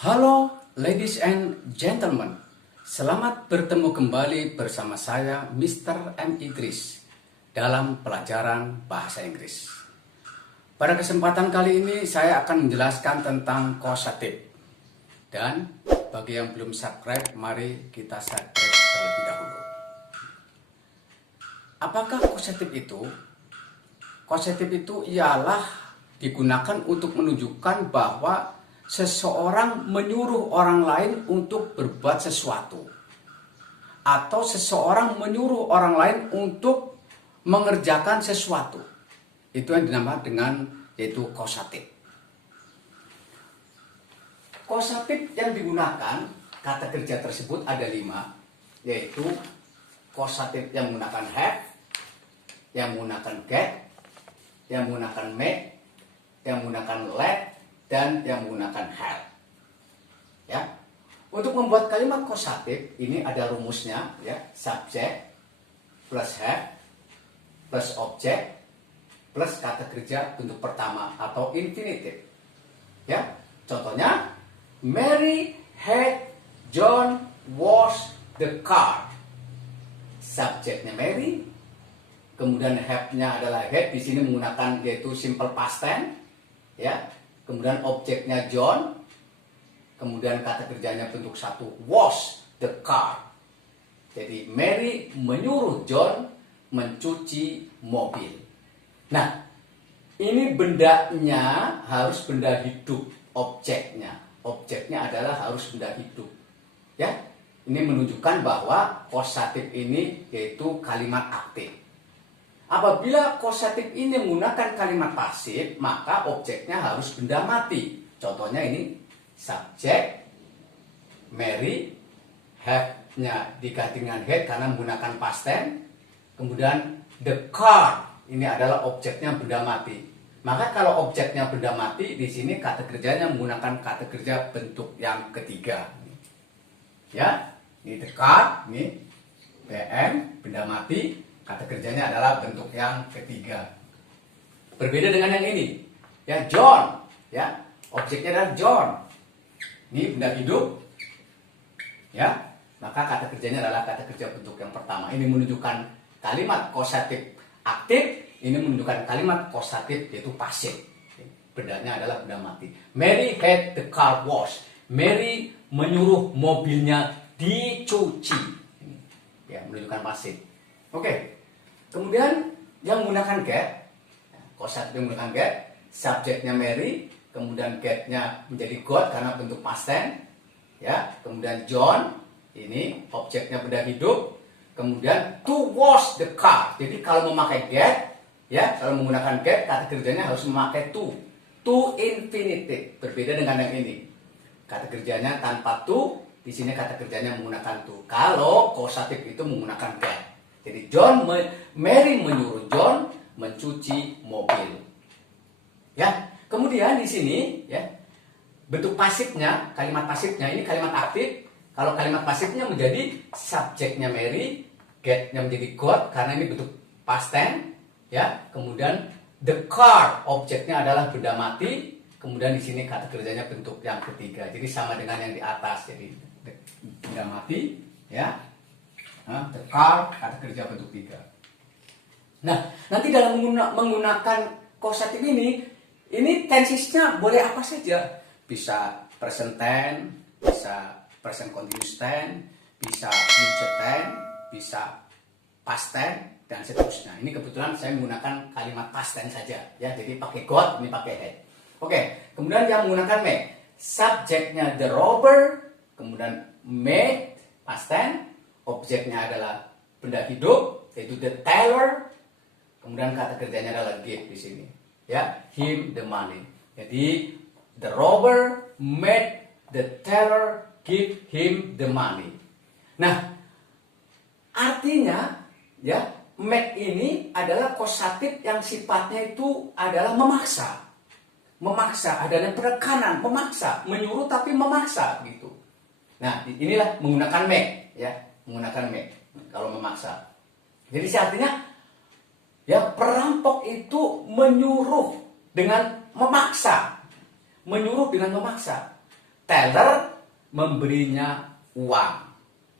Halo ladies and gentlemen, selamat bertemu kembali bersama saya Mr. M. Idris dalam pelajaran bahasa Inggris. Pada kesempatan kali ini saya akan menjelaskan tentang causative. Dan bagi yang belum subscribe, mari kita subscribe terlebih dahulu. Apakah causative itu? Causative itu ialah digunakan untuk menunjukkan bahwa seseorang menyuruh orang lain untuk berbuat sesuatu, atau seseorang menyuruh orang lain untuk mengerjakan sesuatu. Itu yang dinamakan dengan yaitu causative. Causative yang digunakan kata kerja tersebut ada 5, yaitu causative yang menggunakan have, yang menggunakan get, yang menggunakan make, yang menggunakan let, dan yang menggunakan have. Ya. Untuk membuat kalimat causative ini ada rumusnya, ya. Subject plus have plus object plus kata kerja bentuk pertama atau infinitive. Ya. Contohnya, Mary had John wash the car. Subjeknya Mary, kemudian have-nya adalah had, di sini menggunakan yaitu simple past tense, ya. Kemudian objeknya John, kemudian kata kerjanya bentuk satu, wash the car. Jadi Mary menyuruh John mencuci mobil. Nah, ini bendanya harus benda hidup, objeknya. Objeknya adalah harus benda hidup. Ya, ini menunjukkan bahwa causative ini yaitu kalimat aktif. Apabila causative ini menggunakan kalimat pasif, maka objeknya harus benda mati. Contohnya ini, subjek, Mary, have-nya diganti dengan had karena menggunakan past tense. Kemudian the car, ini adalah objeknya benda mati. Maka kalau objeknya benda mati, di sini kata kerjanya menggunakan kata kerja bentuk yang ketiga. Ya, ini the car, ini BM, benda mati. Kata kerjanya adalah bentuk yang ketiga. Berbeda dengan yang ini. Ya, John. Ya, objeknya adalah John. Ini benda hidup. Ya, maka kata kerjanya adalah kata kerja bentuk yang pertama. Ini menunjukkan kalimat causative aktif. Ini menunjukkan kalimat causative yaitu pasif. Bendanya adalah benda mati. Mary had the car washed. Mary menyuruh mobilnya dicuci. Ya, menunjukkan pasif. Oke. Kemudian yang menggunakan get, causative yang menggunakan get, subjeknya Mary, kemudian get-nya menjadi got karena bentuk past tense, ya. Kemudian John, ini objeknya benda hidup, kemudian to wash the car. Jadi kalau memakai get, ya, kalau menggunakan get, kata kerjanya harus memakai to infinitive. Berbeda dengan yang ini, kata kerjanya tanpa to, di sini kata kerjanya menggunakan to. Kalau causative itu menggunakan get. Jadi Mary menyuruh John mencuci mobil. Ya, kemudian di sini, ya, bentuk pasifnya, kalimat pasifnya ini kalimat aktif. Kalau kalimat pasifnya menjadi subjeknya Mary, get-nya menjadi got karena ini bentuk past tense, ya. Kemudian the car, objeknya adalah benda mati. Kemudian di sini kata kerjanya bentuk yang ketiga. Jadi sama dengan yang di atas. Jadi benda mati, ya. The car, kata kerja bentuk 3. Nah, nanti dalam menggunakan causative ini tensesnya boleh apa saja. Bisa present tense, bisa present continuous tense, bisa future tense, bisa past tense, dan seterusnya. Ini kebetulan saya menggunakan kalimat past tense saja, ya. Jadi pakai got, ini pakai had. Oke, kemudian yang menggunakan make, subjeknya the robber, kemudian made, past tense. Objeknya adalah benda hidup, yaitu the teller. Kemudian kata kerjanya adalah give di sini. Ya, him the money. Jadi the robber made the teller give him the money. Nah, artinya, ya, make ini adalah causative yang sifatnya itu adalah memaksa. Memaksa, adanya penekanan, memaksa, menyuruh tapi memaksa gitu. Nah, inilah menggunakan make, ya. Menggunakan make kalau memaksa. Jadi artinya, ya, perampok itu menyuruh dengan memaksa. Menyuruh dengan memaksa. teller memberinya uang.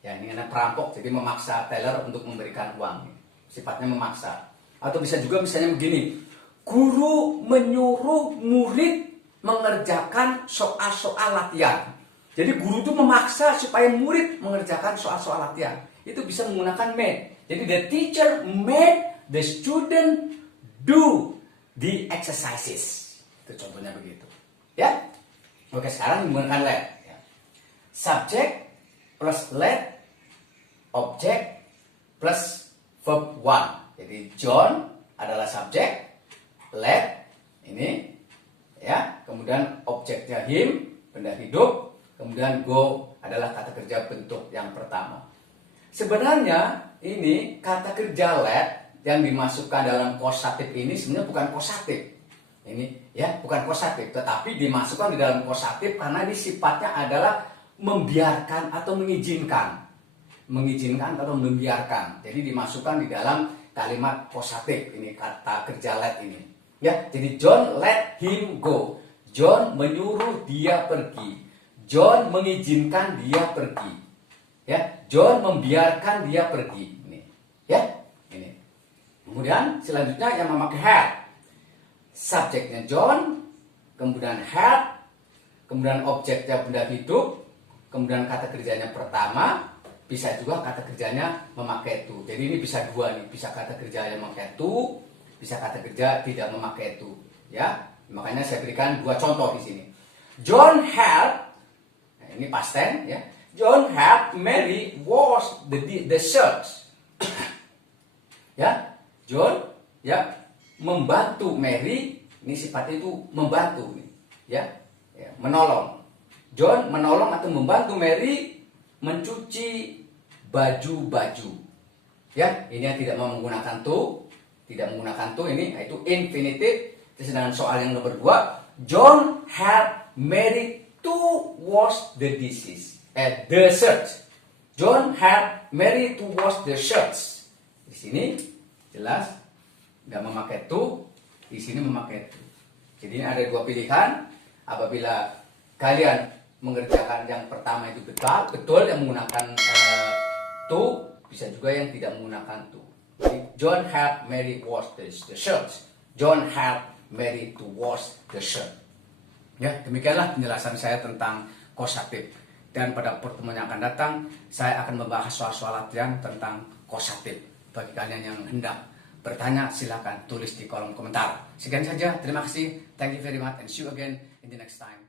Ya, ini ada perampok, jadi memaksa teller untuk memberikan uang. Sifatnya memaksa. Atau bisa juga misalnya begini, guru menyuruh murid mengerjakan soal-soal latihan. Jadi guru itu memaksa supaya murid mengerjakan soal-soal latihan. Itu bisa menggunakan made. Jadi the teacher made the student do the exercises. Itu contohnya begitu. Ya. Oke, sekarang menggunakan let. Ya. Subject plus let, object plus verb one. Jadi John adalah subjek, let ini ya, kemudian objeknya him, benda hidup, kemudian go adalah kata kerja bentuk yang pertama. Sebenarnya ini kata kerja let yang dimasukkan dalam kosatif ini sebenarnya bukan kosatif. Ini ya, bukan kosatif, tetapi dimasukkan di dalam kosatif karena ini sifatnya adalah membiarkan atau mengizinkan. Mengizinkan atau membiarkan. Jadi dimasukkan di dalam kalimat kosatif ini, kata kerja let ini. Ya, jadi John let him go. John menyuruh dia pergi. John mengizinkan dia pergi. Ya, John membiarkan dia pergi. Ini, ya, ini. Kemudian selanjutnya yang memakai had. Subjeknya John, kemudian had, kemudian objeknya benda hidup, kemudian kata kerjanya pertama, bisa juga kata kerjanya memakai to. Jadi ini bisa dua nih, bisa kata kerja yang memakai to, bisa kata kerja tidak memakai to. Ya, makanya saya berikan dua contoh di sini. John had, nah ini past tense ya. John had Mary wash the shirts. Ya, John ya membantu Mary, ini sifatnya itu membantu nih, ya, menolong. John menolong atau membantu Mary mencuci baju-baju. Ya, ini yang tidak mau menggunakan to, tidak menggunakan to ini yaitu infinitive. Sedangkan soal yang nomor 2, John had Mary to wash the dishes. The shirts. John had Mary to wash the shirts. Di sini jelas tidak memakai to, di sini memakai to. Jadi ini ada dua pilihan. Apabila kalian mengerjakan yang pertama itu betul yang menggunakan to, bisa juga yang tidak menggunakan to. Jadi, John had Mary wash the shirts. John had Mary to wash the shirt. Ya, demikianlah penjelasan saya tentang kosatif. Dan pada pertemuan yang akan datang, saya akan membahas soal-soal latihan tentang kosatif. Bagi kalian yang hendak bertanya, silakan tulis di kolom komentar. Sekian saja, terima kasih. Thank you very much and see you again in the next time.